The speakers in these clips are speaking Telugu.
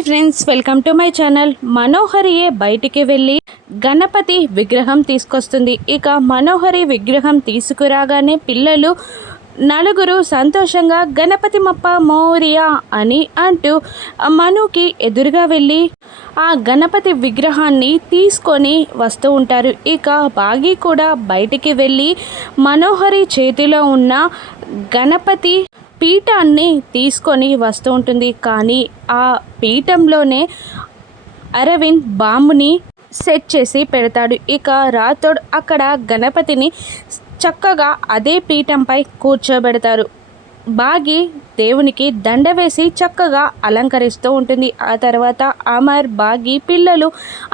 Hi friends welcome to my channel. మనోహరియే బయటికి వెళ్ళి గణపతి విగ్రహం తీసుకొస్తుంది. ఇక మనోహరి విగ్రహం తీసుకురాగానే పిల్లలు నలుగురు సంతోషంగా గణపతి మప్ప మౌరియా అని అంటూ మనుకి ఎదురుగా వెళ్ళి ఆ గణపతి విగ్రహాన్ని తీసుకొని వస్తూ ఉంటారు. ఇక బాగి కూడా బయటికి వెళ్ళి మనోహరి చేతిలో ఉన్న గణపతి పీఠాన్ని తీసుకొని వస్తూ ఉంటుంది. కానీ ఆ పీఠంలోనే అరవింద్ బాంబుని సెట్ చేసి పెడతాడు. ఇక రాథోడ్ అక్కడ గణపతిని చక్కగా అదే పీఠంపై కూర్చోబెడతారు. బాగి దేవునికి దండ వేసి చక్కగా అలంకరిస్తూ ఉంటుంది. ఆ తర్వాత అమర్ బాగి పిల్లలు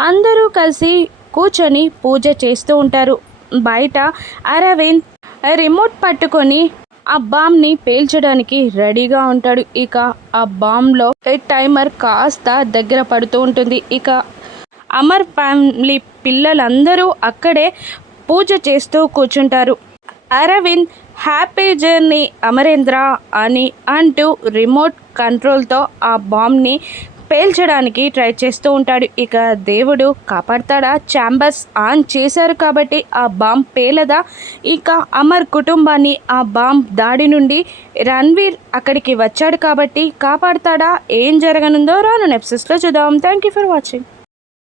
అందరూ కలిసి కూర్చొని పూజ చేస్తూ ఉంటారు. బయట అరవింద్ రిమోట్ పట్టుకొని ఆ బాంబ్ని పేల్చడానికి రెడీగా ఉంటాడు. ఇక ఆ బాంబ్లో టైమర్ కాస్త దగ్గర పడుతూ ఉంటుంది. ఇక అమర్ ఫ్యామిలీ పిల్లలందరూ అక్కడే పూజ చేస్తూ కూర్చుంటారు. అరవింద్ హ్యాపీ జర్నీ అమరేంద్ర అని అంటూ రిమోట్ కంట్రోల్తో ఆ బాంబ్ని పేల్చడానికి ట్రై చేస్తూ ఉంటాడు. ఇక దేవుడు కాపాడతాడా? ఛాంబర్స్ ఆన్ చేశారు కాబట్టి ఆ బాంబ్ పేలదా? ఇక అమర్ కుటుంబాన్ని ఆ బాంబ్ దాడి నుండి రణ్వీర్ అక్కడికి వచ్చాడు కాబట్టి కాపాడతాడా? ఏం జరగనుందో రాను నెప్సెస్లో చూద్దాం. Thank you for watching